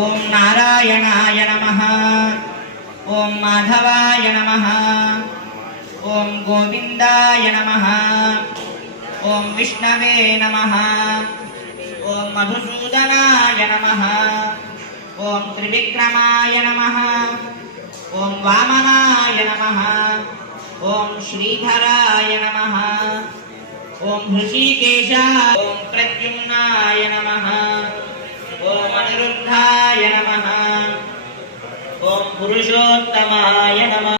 ఓం నారాయణాయ నమః. ఓం మాధవాయ నమః. ఓం గోవిందాయ నమః. ఓం విష్ణవే నమః. ఓం మధుసూదనాయ నమః. ఓం త్రివిక్రమాయ నమః. ఓం వామనాయ నమః. ఓం శ్రీధరాయ నమః. ఓం హృషికేశాయ. ఓం ప్రద్యుమ్నాయ నమః. ఓం అనిరుద్ధాయ నమః. ఓం పురుషోత్తమాయ నమః.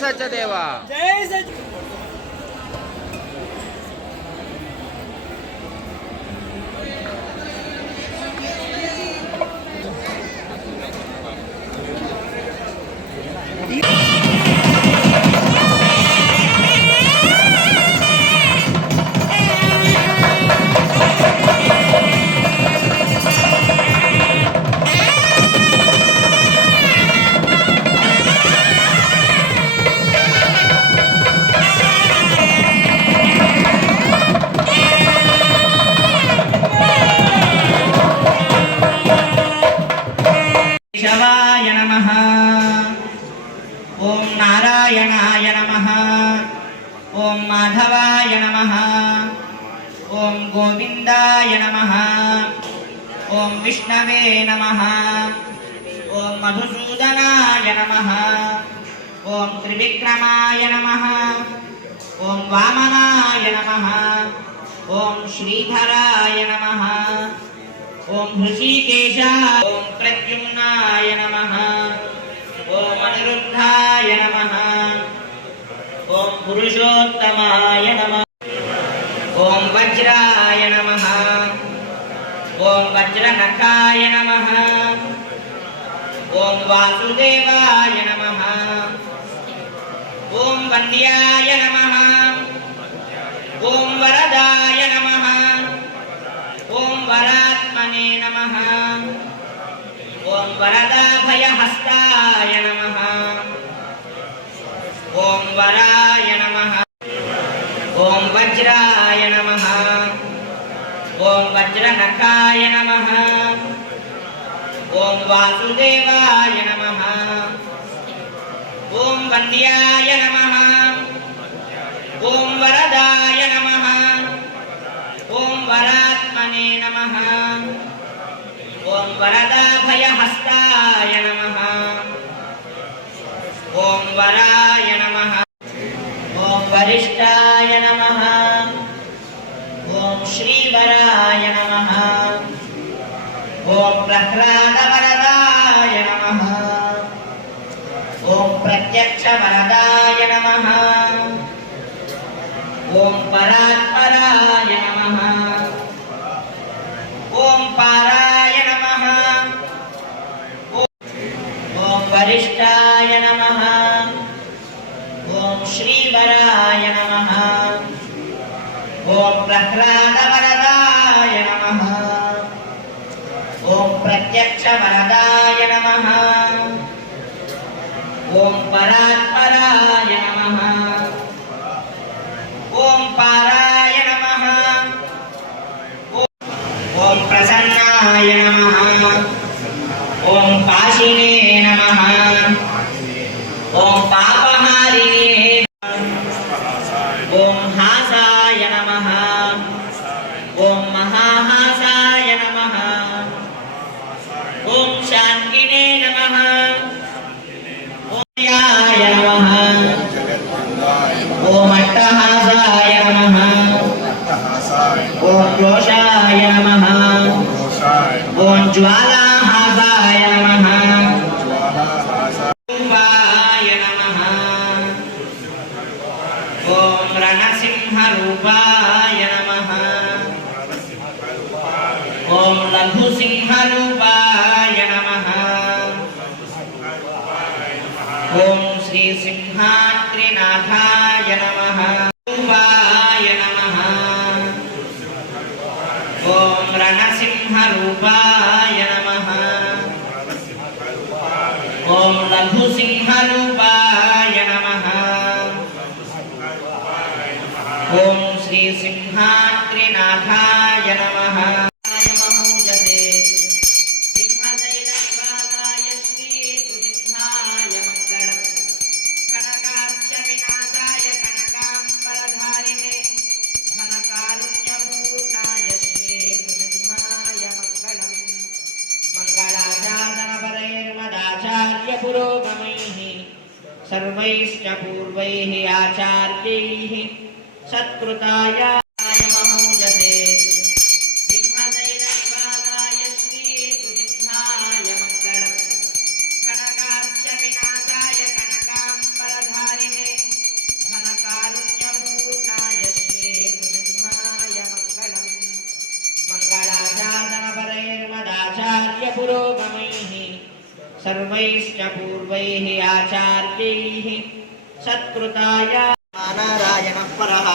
సత్యదేవా. శివాయ నమః. ఓం నారాయణాయ నమః. ఓం మాధవాయ నమః. ఓం గోవిందాయ నమః. ఓం విష్ణవే నమః. ఓం మధుసూదనాయ నమః. ఓం త్రివిక్రమాయ నమః. ఓం వామనాయ నమః. ఓం శ్రీధరాయ నమః. ఓం హృషికేశాయ. ఓం ప్రద్యుమ్నాయ నమః. ఓం అనిరుద్ధాయ నమః. ఓం పురుషోత్తమాయ నమః. ఓం వజ్రాయ నమః. ఓం వజ్రనఖాయ నమః. ఓం వాసుదేవాయ నమః. वन्द्याय नमः ॐ वरदाय नमः ॐ वरात्मने नमः ॐ वरदाभयहस्ताय नमः ॐ वराय नमः ॐ वज्राय नमः ॐ वज्रनखाय नमः ॐ वासुदेवाय नमः ॐ वन्द्याय नमः ॐ वरदाय नमः ॐ वरात्मने नमः ॐ वरदाभयहस्ताय नमः ॐ वराय नमः ॐ वरिष्ठाय नमः ॐ श्रीवराय नमः ॐ प्रह्लादवरदाय नमः ॐ प्रत्यक्षवरदाय नमः ॐ परात्पराय नमः ॐ पाराय नमः ॐ वरिष्ठाय नमः ॐ श्रीवराय नमः ॐ प्रह्लादवरदाय नमः ॐ प्रत्यक्षवरदाय नमः ॐ परात्पराय नमः ॐ पाराय नमः ॐ प्रसन्नाय नमः ॐ पाशिने नमः ॐ पापहारिणे ॐ हासाय नमः ॐ महाहासाय नमः ॐ शान्तिने नमः ॐ याय नमः ॐ अट्टहासाय नमः ॐ क्रोशाय नमः ॐ ज्वालाहासाय नमः रूपाय नमः ॐ रणसिंहरूपाय नमः ॐ लघुसिंहरूपाय नमः ॐ श्रीसिंहाद्रिनाथाय नमः रूपाय नमः ॐ रणसिंहरूपाय नमः ॐ लघुसिंहरूपाय नमः ॐ श्रीसिंहाद्रिनाथाय नमः पुरोगमैः सर्वैश्च पूर्वैः आचार्यैः सत्कृताय महौजसे सिंहशैलनिवासाय श्रीकृष्णाय मङ्गलम् कनकाक्षविनाशाय कनकाम्बरधारिणे घनकारुण्यपूर्णाय श्रीकृष्णाय मङ्गलम् मङ्गलाचार्यपुरोगमैः सर्वैश्च पूर्वैः आचार्यैः सत्कृताय नारायणः परः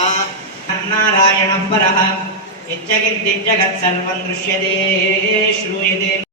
नारायणः परः यच्चगिद्दिज्जगत् सर्वं दृश्यते श्रूयते।